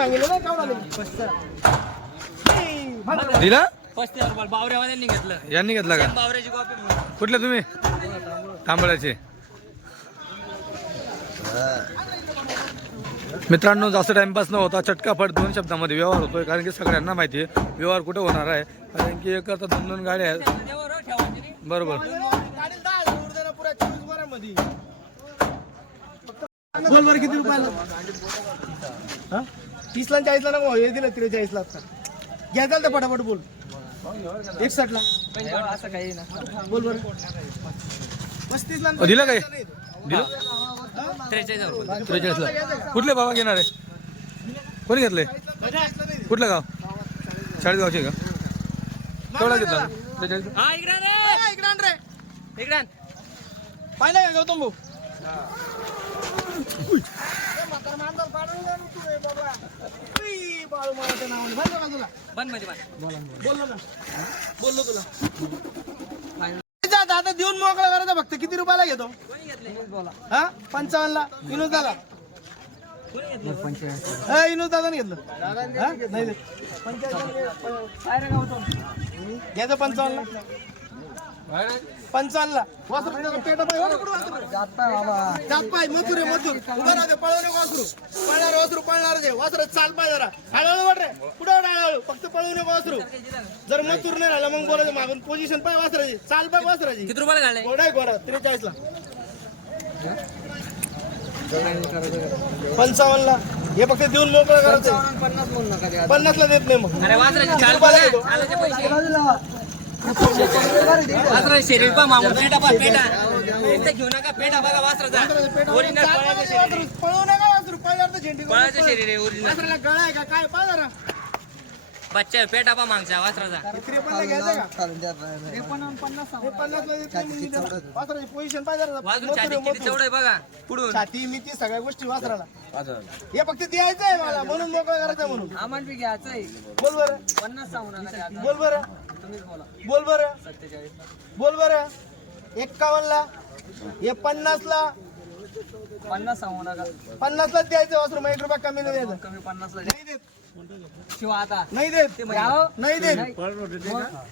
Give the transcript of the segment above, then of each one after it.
सांगितलं ना केवढा दिला? बावऱ्यावाल्यांनी घेतलं. यांनी घेतला का? बावऱ्याची कॉपी म्हणून. कुठले तुम्ही? तांबळ्याचे मित्रांनो जास्त टाइमपास न होता चटकाफट दोन शब्दामध्ये व्यवहार होतोय कारण की सगळ्यांना माहिती आहे व्यवहार कुठे होणार आहे? कारण की एक करता दोन दोन गाड्या आहेत. नाही. बरोबर. किती रुपयाला? हा? तीसला आणि चाळीसला नको हे दिलं त्रेचाळीसला आता घ्यायचा तर फटाफट बोल. एकसठला असं काही ना बोल बरं. पस्तीसला दिलं काय? दिलं? त्रेचाळीस त्रेचाळीसला. कुठले बाबा घेणार आहे? कोणी घेतले. कुठलं गाव? चाळीसगावचे का? केवढा घेतला? त्रेचाळीस. पाहिलं का गौतम भाऊ? बंदमध्ये बोललो तुला. आता देऊन मोकळा करायचा फक्त. किती रुपयाला घेतो? हा? पंचावन्नला. विनोद दादा हा विनोद दादा घेतलं. हा? नाही देत. घ्यायचं पंचावन्नला? पंचावन्नला वासरू पेटा पाय, कुठं? जात पाय मथुर. आहे मथुर उभं राहते पळवणे वासरू. पळणार वासरू पळणार आहे वासर चाल पाय जरा. हळूहळू वाट रे. पुढे हळूहळू? फक्त पळवणे वासरू. जर मथुर नाही राहिला मग बोलायचं मागून पोझिशन पाय वासराची. चाल पाय वासराची. किती रुपयाला घालले घोडा आहे घोडा. त्रेचाळीस ला पंचावन्न ला हे फक्त देऊन मोकळं करायचं. पन्नास ला देत नाही मग. अरे वासराची चाल पैसे. वासरा शरीर पा मामून पेटा पा पेटा. नुसतं घेऊ नका पेटा बघा वासराचा. ओरिजिनल पळाचं शरीर. आहे. पळवू नका वासरू पळल्यावर तर झेंडी करून पळाचं शरीर आहे ओरिजिनल वासराला गळा आहे का? काय? पा जरा. बच्चा पेटा पा मागचा वासराचा. त्रेपन्न घ्यायचं का? पन्नासला देत नाही मग मी त्याला. वासराची पोझिशन पाहिजे जरा. वाजून मथुर छाती आहे, किती मथुर. चौड आहे बघा पुढून. छाती मी ती सगळ्या गोष्टी वासराला. हे फक्त द्यायचं आहे मला म्हणून मोकळं करायचं आहे म्हणून. आम्हाला बी घ्यायचंय. बोल बरं. पन्नास सांगू नका बोल बरं. बोला. बोल बरं. बोल बरं. एक्कावन्न ला हे पन्नास ला पन्नास सांगू नका. पन्नास ला द्यायचं वासरू मग एक रुपया कमी नाही द्यायचं. कमी पन्नास नाही देत. शिव आता. नाही देत. नाही देत.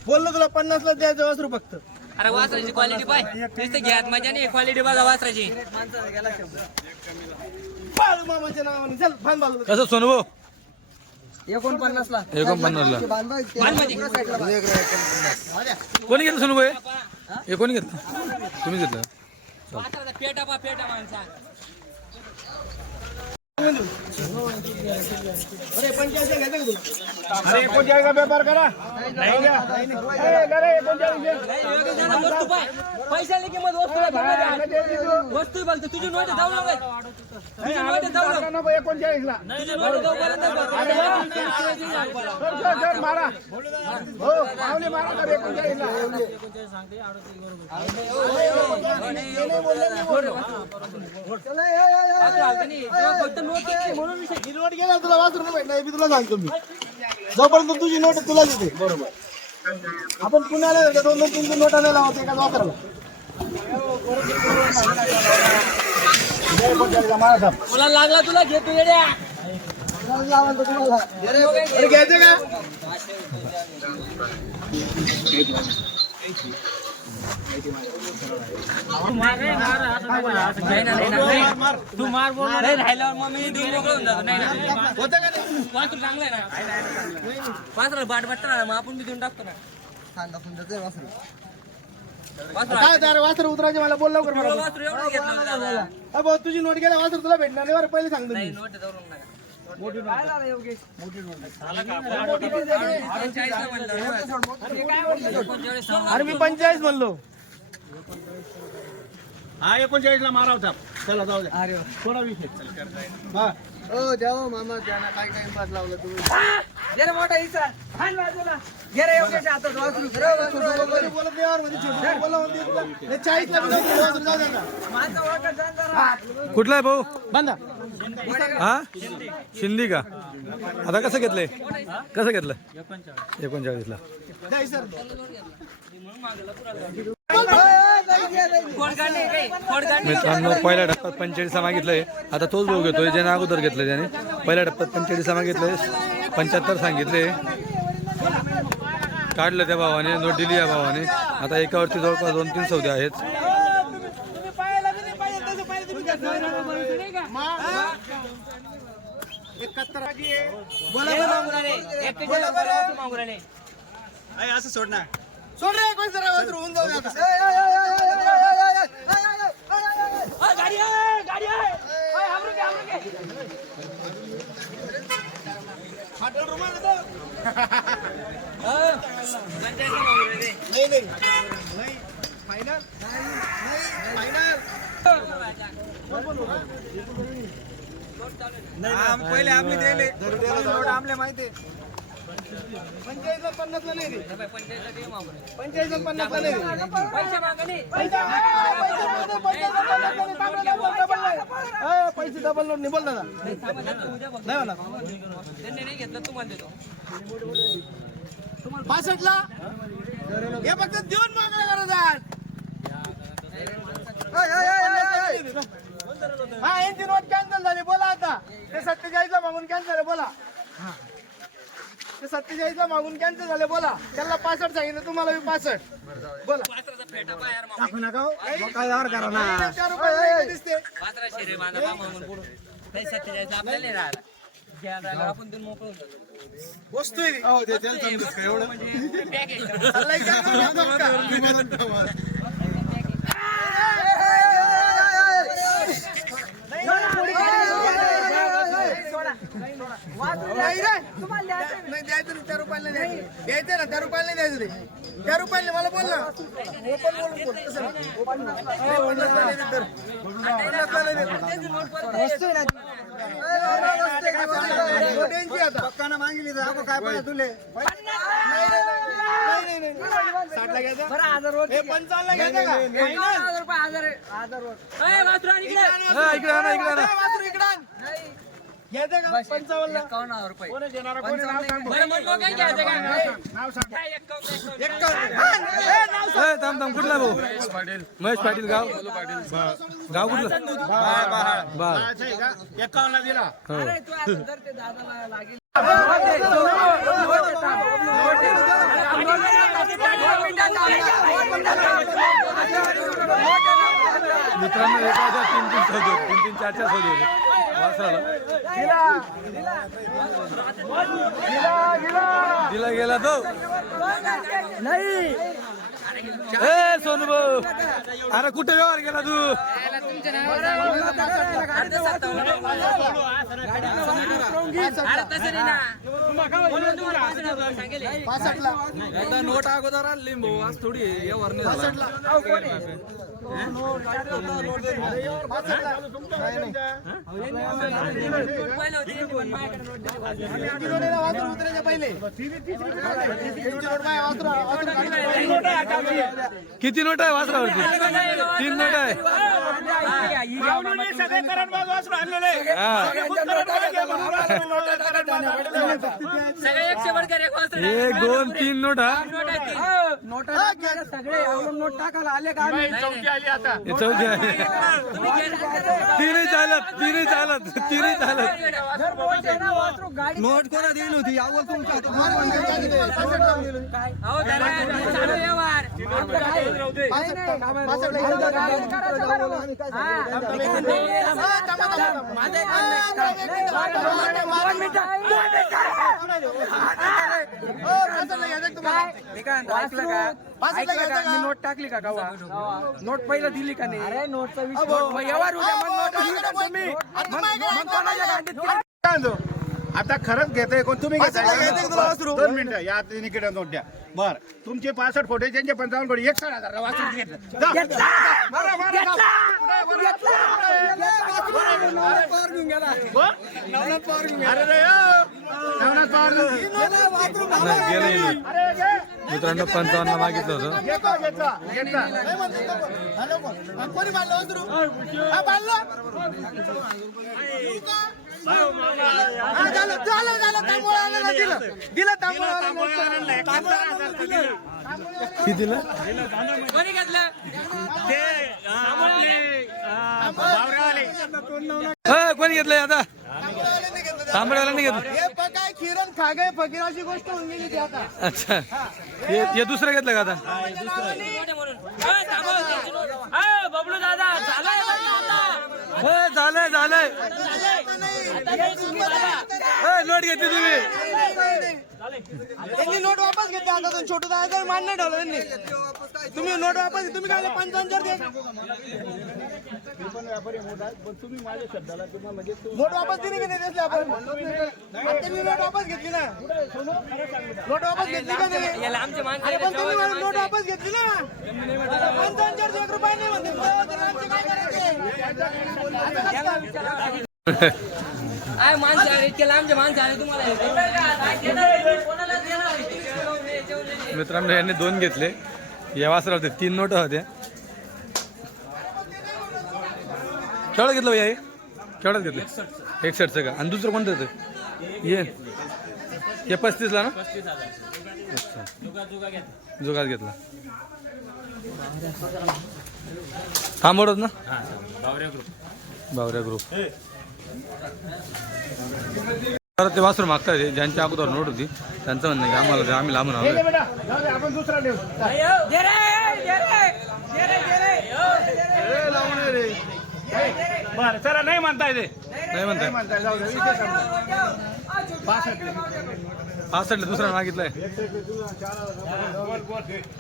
बोललो तुला पन्नास ला द्यायचं वासरू फक्त. अरे वासराची क्वालिटी पाय. नुसतं घ्यात मजा नाही क्वालिटी बघा वासराची. बाळू मामाच्या नावाने. चल फान बाजूला कसं एकोणपन्नास ला कोणी घेतलं सोनू भाऊ हे? कोणी घेतलं? तुम्ही घेतलं. पेटा पा पेटा माणसा. अरे पंचायत घ्यायचं का तुला अरे व्यापार करा नाही घ्या. वस्तू पैशाला किंमत वस्तू बघतो तुझी नोट जाऊ लागत एकोणचाळीसला मारा हो मारा तर एकोणचाळीसला ही नोट गेला तुला वाचून नाही भेटणार बी तुला सांगतो मी. जोपर्यंत तुझी नोट तुला देते बरोबर. आपण पुण्याला दोन दोन तीन तीन नोटा नाही लावतो एका साहेब. तुला लागला तुला घे तू येड्या घ्यायचं का. तू मार बोल नाही राहिल्यावर मग मी देऊन मोकळं होऊन जातो नाही ना होतं का नाही. वासरू चांगलं आहे ना वासरा बाट वाटतं ना मग आपण बी देऊन टाकतो ना वासरू काय होतं अरे वासर उतरायचे मला बोल लवकर वासरू एवढं तुझी नोट गेला वासर तुला भेटणार नाही बरं पहिले सांगतो नोट जाऊ नका अरे मी पंचेचाळीस म्हणलो. हा एकोणचाळीस ला मारा होता चला जाऊ द्या. थोडा विषय. हा जाओ मामा त्यांना काय काय पास लावलं तुम्ही? जरा मोठा हिस्सा हाण बाजूला. घे रे योगेश हातात वासरू. छोटू बोलत. नाही यार, म्हणजे छोटू बोला म्हणते तुला. चाळीसला बी जाऊ दे, वासरू जाऊ दे का? माझा वाटत जाण जरा. कुठला आहे भाऊ? बांधा हा? शिंदी का? आता कसं घेतलंय? कसं घेतलं? एकोणचाळीसला. मित्रांनो पहिल्या टप्प्यात पंचेचाळीसा मागितलंय. आता तोच भाऊ घेतोय ज्याने अगोदर घेतलं त्याने. पहिल्या टप्प्यात पंचेचाळीसा मागितलंय पंच्याहत्तर सांगितले. काढलं त्या भावाने नोट दिली या भावाने. आता एकावरती जवळपास दोन तीन सौदे आहेत? एकाहत्तर हे आले. असं सोड ना सोड रे कोण जरा होऊन जाऊ दे आता. गाडी आहे, गाडी आहे. आहे. नाही नाही नाही फायनल नाही फायनल पहिले आम्ही दिले आमले माहिती पंचायतला पन्नासला नाही दे बाई, पंचायतला पन्नासला नाही दे पैसे डबल नोट नाही बोल दादा. नाही म्हणा त्यांनी नाही घेतलं तुम्हाला देतो. पासष्टला हे फक्त देऊन मागण्या करतात हा यांची नोट कॅन्सल झाली बोला आता. ते सत्तेचाळीसला मागून कॅन्सल झाले बोला. ते सत्तेचाळीसला मागून कॅन्सल झाले बोला त्याला पासष्ट सांगितलं तुम्हाला बी पासष्ट बोला वासराचा फेटा पायावर मागून. चार रुपये नाही दिसते. काही सत्तेचाळीस आपल्याला नाही राहिला. घ्यायला राहिला, आपण जातो. वस्तू आहे ती. म्हणजे का? का? नाही रे. नाही द्यायचं नाही, त्या रुपयाला नाही द्यायचं. द्यायचं ना त्या रुपयाला नाही द्यायचं ते. त्या रुपयाला मला बोल ना ओपन बोलून बोल तसं नाही. नाही. देत तर. नाही देत. काय पाहिजे तुले नाही, नाही, नाही, नाही, नाही. साठला घ्यायचा? हे पंचावन्नला घ्यायचा का? Final? अय, वासरू आण इकडे. हा. घ्यायचं का पंचावन्नला बरं, मग मग काय घ्यायचं का? काय एक्कावन्न, एक्कावन्न. एक्कावन्न. ए, नाव ए, थांब थांब कुठला भाऊ महेश पाटील गाव गाव कुठलं बा एकावन्न दिला मित्रांनो एखाद्या तीन तीन सौदे होते, तीन तीन चार चार सौदे होते दिला गेला तो. ए सोनू भाऊ अरे कुठे व्यवहार केला तू? नोट अगोदर आणली भाऊ आज थोडी व्यवहार नाही किती नोट आहे ना किती नोट आहे वासरावरती? तीन नोट आहे सगळे करण बाजू वासरू आणलेले हा सगळे एकशे बडकर एक दोन तीन नोट हा नोट. चौकी आली आता हे चौथी आहे तुम्ही घ्या. तीनही चालत तीनही चालत नोट कोणा दिली होती यावर तुमच्या पासष्ट लावून दिलं. अहो, जरा चालू व्यवहार. पासष्ट- पासष्टला घ्यायचं का? हा, थांबा, थांबा, थांबा. हा, दोन मिनिटं. हो, पासष्टला घ्यायचं का? नोट टाकली का गावा नोट पहिला दिली का नाही? अरे नोटचा व्यवहार आता खरंच घेतोय कोण? तुम्ही? दोन मिनिटं. या तिकडे नोट द्या. बर तुमचे पासष्ट फोटो त्यांचे पंचावन्न फोटो एकसठ हजार वासरू घेतलं. हो? अरे मित्रांनो पंचावन्न मागितलं होतं. कोण? दिलं दिलं? कोणी घेतलं? ते कोणी घेतलंय आता? घेतलं. खागे फकीर अशी गोष्ट होऊन गेली ती आता. अच्छा. हे हे दुसरं घेतलं का आता? बबलू दादा झालंय? हे झालंय तुम्ही नोट घेतली तुम्ही. त्यांनी नोट वापस घेतली आता तो छोटू दादा मान नाही ठेवलं त्यांनी तुम्ही नोट वापस तुम्ही दे नोट वापस दिली की नाही आपण? आता नोट वापस घेतली ना? नोट वापस घेतली का नाही याला आमचे माणसं अरे पण तुम्ही मला नोट वापस घेतली ना? पंचांतर एक रुपये नाही म्हणते. तर आमचे काय करायचे? आता कसं काय? आहे माणसं आहे इतके लांबचे माणसं आहे तुम्हाला. मित्रांनो यांनी दोन घेतले. या वासरा होते तीन नोट होत्या केवढं घेतलं भैया हे केवढ्यात घेतलं? एक शर्टचं का? आणि दुसरं कोणतं होतं ये. हे पस्तीसला ना? अच्छा. जुगात घेतला. थांबवत ना. बावऱ्या ग्रुप परत ते वासरू मागतात ज्यांच्या अगोदर नोट होती. त्यांचं म्हणणं की आम्हाला आम्ही लांबून आलो बेटा जाऊ दे, आपण दुसरा देऊ दे रे, दे रे, दे रे, दे रे. बरं चला नाही म्हणता येते नाही म्हणताय. म्हणता जाऊ दे विषय संपला. पासष्टला दुसरा मागितलाय.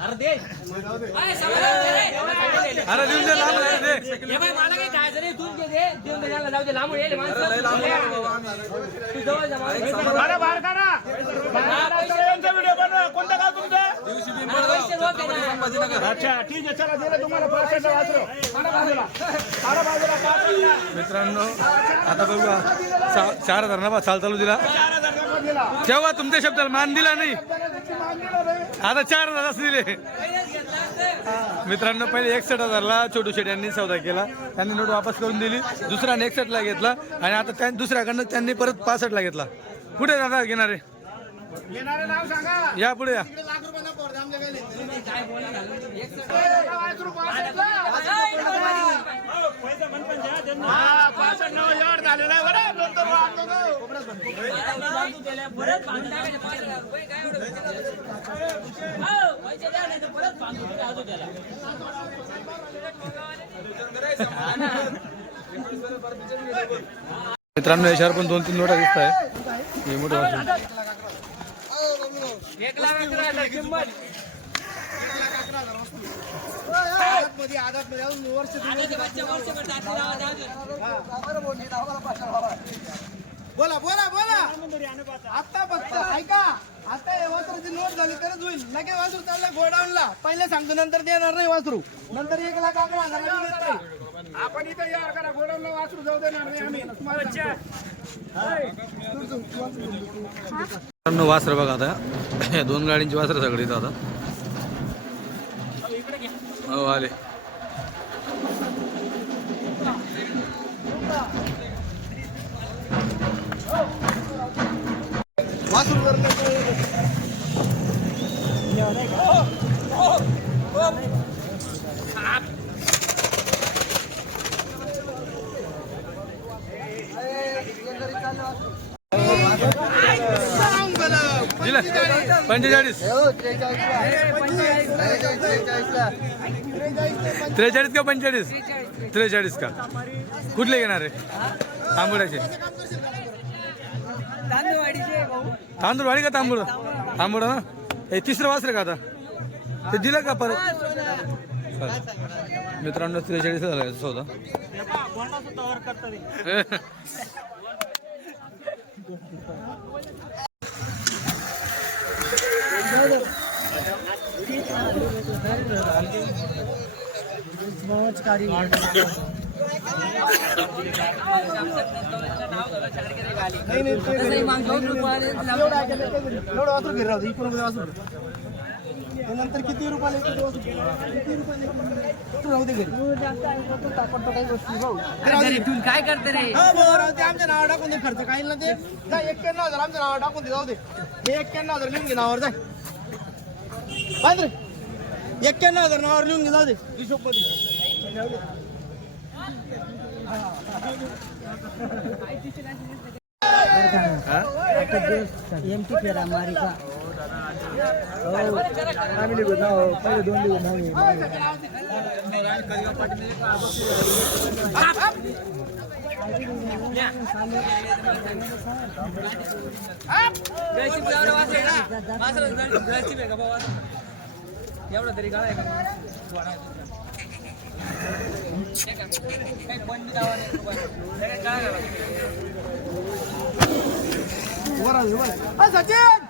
अरे. अरे देऊन दे लांब आहे रे ते. हे बाई, मला काही खायचं नाही. तूच घे दे. देऊन दे त्याला जाऊ दे लांबून येईल माणसं. तू जवळ जा माणसं. बरं बाहेर काढा. कोणतं गाव तुमचं? अरे अच्छा ठीक आहे चला दिलं तुम्हाला. बाजूला बाजूला. मित्रांनो आता बघूया चा- चार हजार ना बा चाल चालू दिला. तेव्हा तुमच्या शब्दाला मान दिला नाही? आता चार हजार असं दिले. मित्रांनो पहिले एकसठ हजारला छोटू शेट यांनी सौदा केला. त्यांनी नोट वापस करून दिली. दुसरा एकसठला घेतला. आणि आता त्या दुसऱ्याकडनं त्यांनी परत पासष्टला घेतला. कुठे दादा घेणारे? या पुढे या. मित्रांनो याच्यावर पण दोन तीन नोटा दिसत आहे हे मोठं. एक लाख अकरा हजार किंमत. बोला बोला बोला. आता फक्त ऐका. आता हे वासरूची नोट झाली तरच होईल. लगे वासरू चाललंय गोडाऊनला. पहिले सांगतो नंतर देणार नाही वासरू. नंतर एक लाख अकरा हजार. आपण इथं यार करा गोडाऊनला वासरू जाऊ देणार नाही आम्ही. तुम्हाला वासर बघा आता. हे दोन गाडींची वासर सगळी आता. हो आले. वासरू जर नाही दिलं पंचेचाळीस. त्रेचाळीस का पंचेचाळीस? त्रेचाळीस का? कुठले घेणार आहे? तांबुड्याचे. तांदूळवाडी का तांबूळ? तांबूळ ना? हे तिसरं वासर का आता? ते दिलं का परत. मित्रांनो त्रेचाळीस झाला सौदा नाही नाही ते घरी. एवढं ऐकायला काही घरी. एवढं वासरू घरी राहू दे. इकडून वासरू हे नंतर किती रुपयाला किती रुपयाला राहू दे. घरी काय करते रे आमच्या नावावर टाकून दे खर्च काही ना ते जा एक्क्याण्णव हजार आमच्या नावावर टाकून दे जाऊ दे एक्क्याण्णव हजार लिहून घे नावावर जाय बांध एक्क्याण्णव हजार नावावर लिहून घे जाऊ दे. हिशोबमध्ये एमटी फेरा मारी आम्ही निघू ना पहिले दोन दिवस ना वाचलं गळ- गळची आहे का बाबा एवढं तरी गळा आहे का काही पण बी दावा नाही रुपये. सगळ्यात गळा घाला. उभा राहा, उभा राहा. अ, सचिन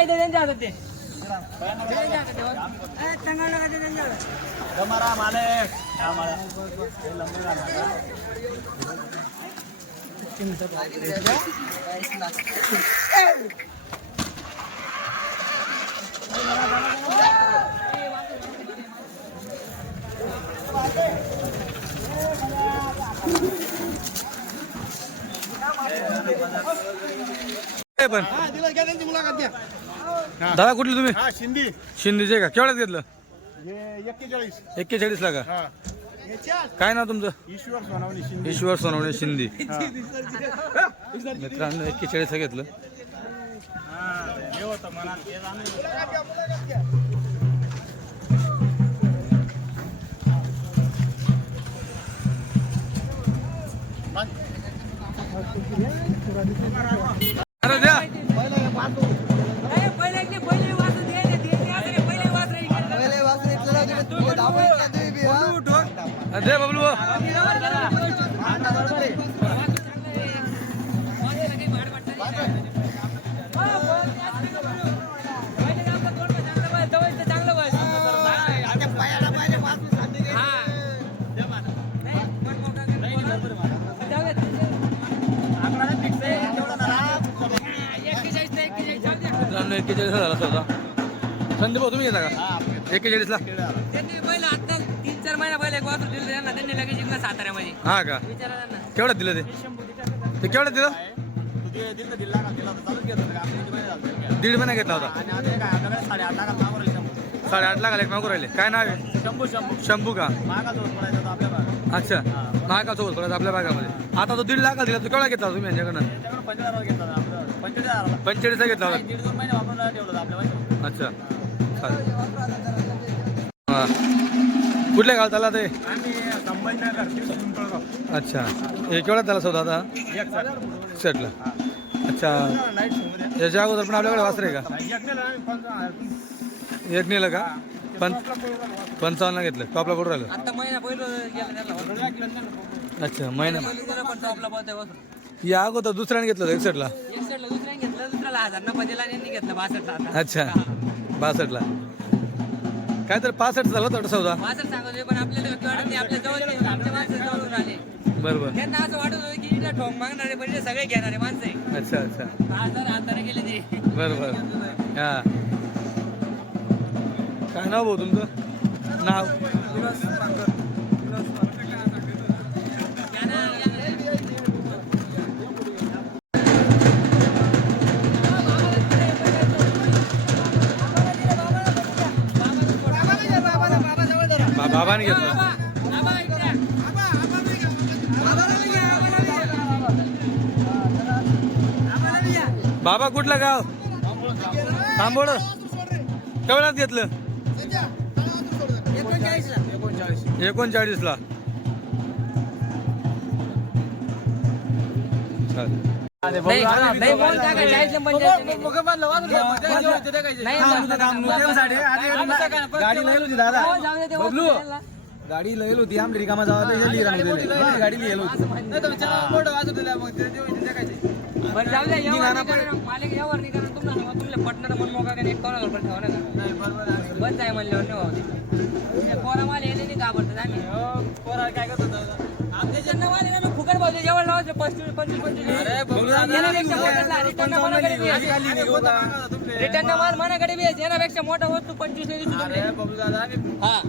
ते त्यांच्या हातात हो. काय पण. दिलं घ्या त्यांची मुलाखत द्या दादा कुठले तुम्ही? हा शिंदी. शिंदेचे का? केवढ्यात घेतलं? हे एक्केचाळीस. एक्केचाळीस ला का? हा. याच्यात काय नाव तुमचं ईश्वर सोनावणी शिंदे ईश्वर सोनवणे शिंदे मित्रांनो घेतलं हे हे द्या मुलाखत द्या अरे द्या एक. पहिले वाजून दे बबलू चांगलं बस मित्रांनो एक्केचाळीस झाला संदीप भाऊ तुम्ही येता का? एक्केचाळीसला एक वासरू दिलं त्यांना. त्यांनी लगेच जिंकलं साताऱ्यामध्ये. हा का? विचारा त्यांना. केवढ्यात दिलं ते? ते केवढ्यात दिलं? दीड महिना घेतला होता. साडेआठ लाख एक मागू राहिले. काय नाव आहे? शंभू शंभू. शंभू का. अच्छा. महागासोबत पडायचं आपल्या भागामध्ये. आता तो दीड लाख दिला. तो केवढा घेतला तुम्ही यांच्याकडनं. पंचेचाळीसचा घेतला होता. अच्छा. चालेल हा. कुठल्या गावात आला ते. अच्छा. हे केवढ्यात झाला सौदा आता? एक. सेटला अच्छा. याच्या अगोदर पण आपल्याकडे वासरे का? एक नेलं. एक का? पण पंचावन्न घेतलं. टॉपला कुठं राहिलं. अच्छा महिना. या अगोदर दुसऱ्याने घेतलं होतं एक एक आता. अच्छा. बासष्टला. काय तर पासष्ट झालं होतं सौदा. सांगतोय पण आपल्याला कळत नाही आपल्या जवळ नाही. आमच्या माणसं जवळून आले बरोबर. त्यांना असं वाटत होतं की इथं ठोंग मागणारे सगळे घेणारे माणसं आहे अच्छा अच्छा. हजार हाताने गेले ते. बरोबर. हा. काय नाव भाऊ तुमचं? नाव? बाबाने घेतलं बाबा कुठलं गाव? तांबोड केवढ्यात घेतलं? एकोणचाळीसला. चालेल. पंचाळीसला नाही. नाही, गाडी लयलो होती दादा. हो, बबलू. गाडी लयलो होती. आमच्या रिकामा जावा गाडी लिहिलो होती. पटणारा मन मोका का नाही, एकावन्न हजार रुपये ठेवा नका. बंद आहे. म्हणल्यावर नाही रिटर्न. रिटर्न माल मनाकडे बी आहे. येण्यापेक्षा मोठा वस्तू पंचवीस. हा.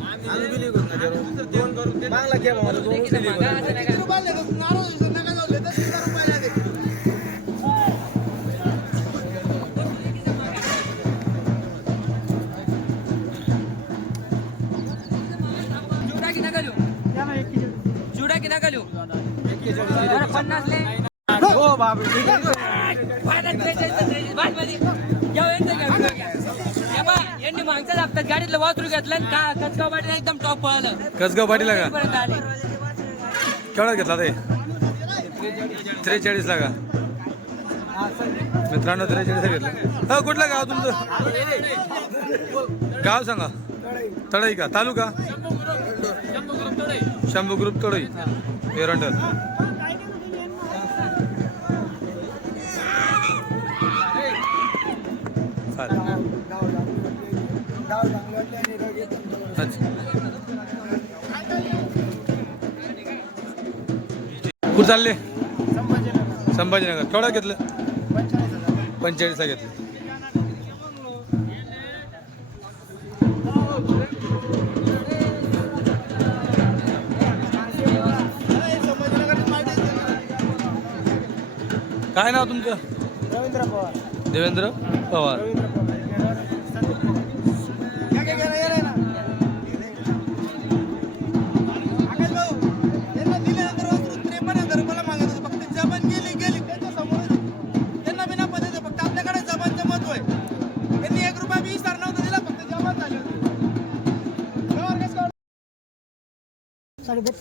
का? नका लिहू पन्नास ले यांनी मागच्या लागतात गाडीतलं वाचरू घेतलं कसगाव का? पाटील एकदम टॉप पळालं कसगाव पाटील का केवढ्यात घेतला ते? त्रेचाळीसला का? मित्रांनो त्रेचाळीस घेतलं. हा कुठलं गाव तुमचं? गाव सांगा. तळई का? तालुका? शंभू ग्रुप तळई. एरंडल. चालेल कुठं चालले? संभाजीनगर. केवढा घेतलं? पंचेचाळीसला घेतलं. काय नाव तुमचं? रवींद्र पवार. देवेंद्र पवार.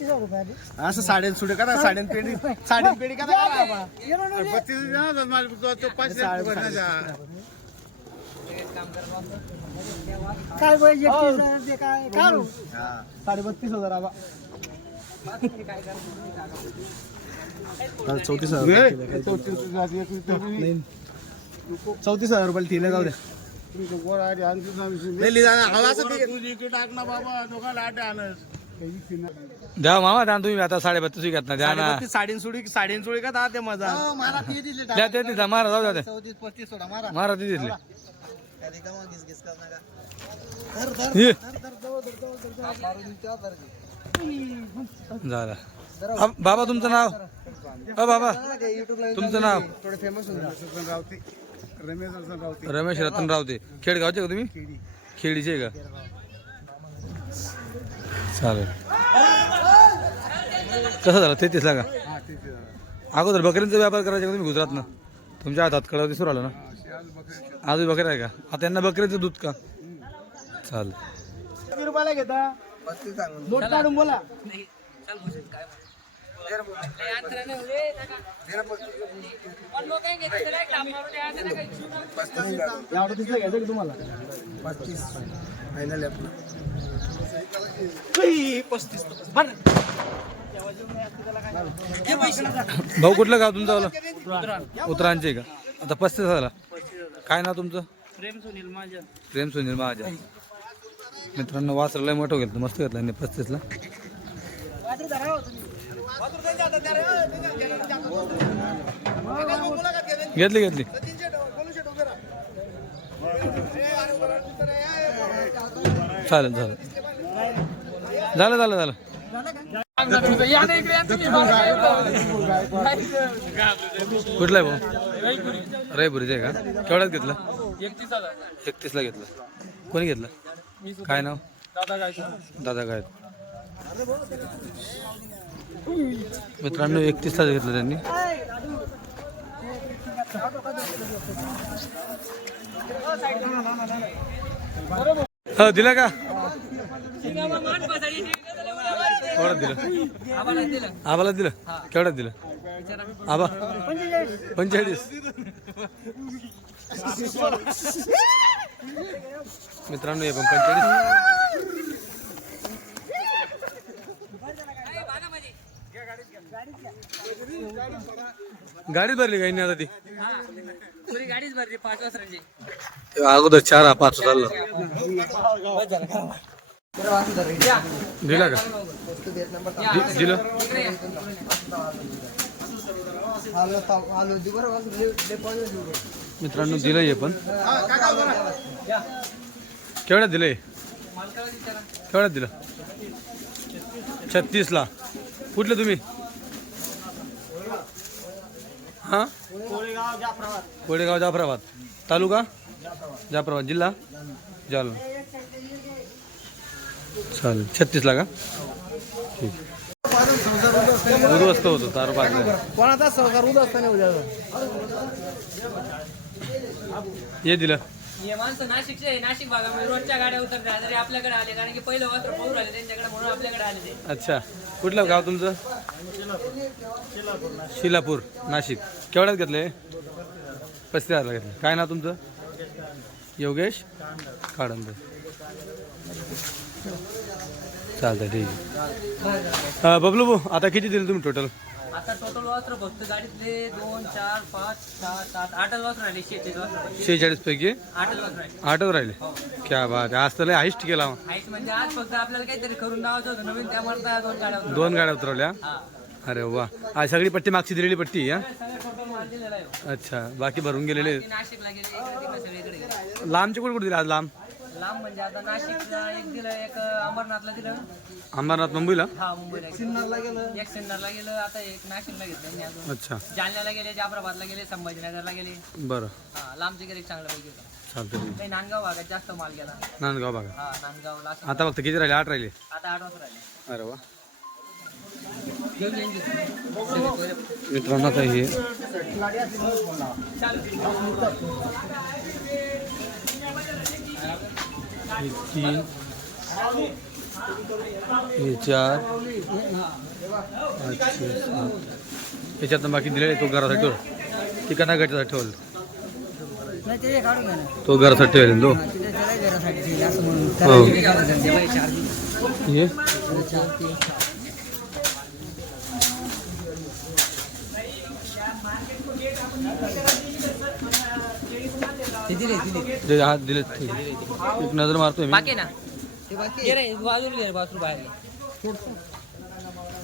साडे बत्तीस हजार रुपये. असं साडेन सुडे करा साडेन पेढी. साडेन पेढी करा येणं नाही रे. काय पाहिजे एकतीस हजार ते काय काय हो? साडे बत्तीस हजार आबा. चौतीस हजार चौतीस हजार रुपये ठेले जाऊ द्या. द्या मामा द्या ना तुम्ही आता साडेबत्तीस घेत ना द्या ना. साडेन सुडी साडेन सुडी का दहा ते मजा. हो, मला ते दिले द्या ते तिथं मारा जाऊ द्या ते चौतीस पस्तीस सोडा मारा. मारा ते तिथले कधी का मग घिस करू नका. धर धर ये. धर धर जवळ धर जवळ धर जवळ मारून त्या धर झालं अ, बाबा तुमचं नाव? अ बाबा. तुमचं नाव? थोडे फेमस होऊन जा. रमेश रतन रावते. खेडगावचे का तुम्ही? खेडीचे का? चालेल. कसं झालं? तेहतीसला का अगोदर बकरींचा व्यापार करायचा का तुम्ही गुजरातनं. तुमच्या हातात कळव दिसून राहिलं ना? आज बकऱ्या आहे का? आता यांना बकरीचं दूध का? चालेल. किती रुपयाला घेता? बोला. नाही, चल का पस्तीस भाऊ कुठलं गाव तुमचं वाला? उतरांचे का? आता पस्तीस झाला. काय नाव तुमचं? प्रेम सुनील महाजन. प्रेम सुनील महाजन मित्रांनो वासर मोठं घेतलं मस्त घेतलं पस्तीसला. घेतली घेतली. चालेल चालेल. झालं झालं झालं. कुठला आहे भाऊ? रायपुरीचं आहे का? केवढ्यात घेतलं? एकतीसला घेतलं. कोणी घेतलं? काय नाव? दादा काय मित्रांनो एकतीसला घेतलं त्यांनी. हो दिला का? केवढ्यात दिलं. आबाला दिलं? केवढ्यात दिलं? आबा? पंचेचाळीस. मित्रांनो हे पण पंचेचाळीस. गाडीत भरली काही नाही आता ती. पुरी गाडीच भरली पाच वाजताची ते अगोदर चार हा पाच चाललं. दिला का? दि- दिलं. मित्रांनो दिलंय हे पण. केवढ्यात दिलंय? केवढ्यात दिलं? छत्तीसला. कुठले तुम्ही? हाँ? कोळेगाव जाफराबाद. तालुका? जाफराबाद. जिल्हा? जालना. चालेल. छत्तीसला का? ठीक. उद्ध्वस्त होतो तार कोणाचा सहकार उदास नाही उद्या. हे दिलं. हे माणसं नाशिकचे नाशिक भागामध्ये रोजच्या गाड्या उतरतात तरी आपल्याकडे आले कारण की पहिलं वस्त्र पौर आले त्यांच्याकडे म्हणून आपल्याकडे आले ते. अच्छा. कुठलं गाव तुमचं? शिलापूर नाशिक. केवढ्यात घेतले? पस्तीस हजारला घेतले. काय नाव तुमचं? योगेश काडंबे चालतं ठीक आहे. बबलू भाऊ आता किती दिले तुम्ही टोटल आता टोटल वस्त्र फक्त गाडीतले दोन चार पाच सहा सात आठच वस्त्र राहिले वस्त्र शेहेचाळीस पैकी? आठच वस्त्र राहिले. आठच राहिले? क्या बात आहे. आज तर लय हाईस्ट केला आईच म्हणजे आज फक्त आपल्याला काहीतरी करून होतं. नवीन त्यामुळे दोन गाड्या होत्या दोन गाड्या उतरवल्या? हा. अरे वा. आज सगळी पट्टी मागची दिलेली पट्टी हा? सगळं टोटल माल दिलेला आहे. हो. अच्छा. बाकी भरून गेलेले? ते नाशिकला गेले इकडे तिकडे सगळीकडे गेले. लांबचे कुठे कुठे दिले आज लांब? लांब म्हणजे आता नाशिकला एक दिलं एक दिलं. अंबरनाथ मुंबईला? हा मुंबईला. एक. सिन्नरला गेलं. आता एक नाशिकला घेतलं आणि अजून. अच्छा. जालन्याला गेले जाफराबादला गेले संभाजीनगरला गेले. बरं. हा लांबचे गेले चांगलं पैकी होतं चालतं ठीक नाही नांदगाव भागात जास्त माल गेला. नांदगाव बघा हा नांदगावला असं- आता फक्त किती राहिले? आठ राहिले? आता आठ वाजता राहिले. अरे वा. घेऊन येईन मित्रांनो आता हे हे तीन हे चार अच्छा. याच्यात बाकी दिलेले तो घरासाठी ठेवला ती कथा गटासाठी ठेवलं. नाही ते काढून घ्या ना. तो घरासाठी ठेवले तो? घरासाठी ठेवले हो. ते दिवस. हे चार ते ते दिले दिले. हात दिले ठीक. एक नजर मारतोय मी. बाकी ना? ते बाकी ये रे बाजूला बाजूला बाहेर.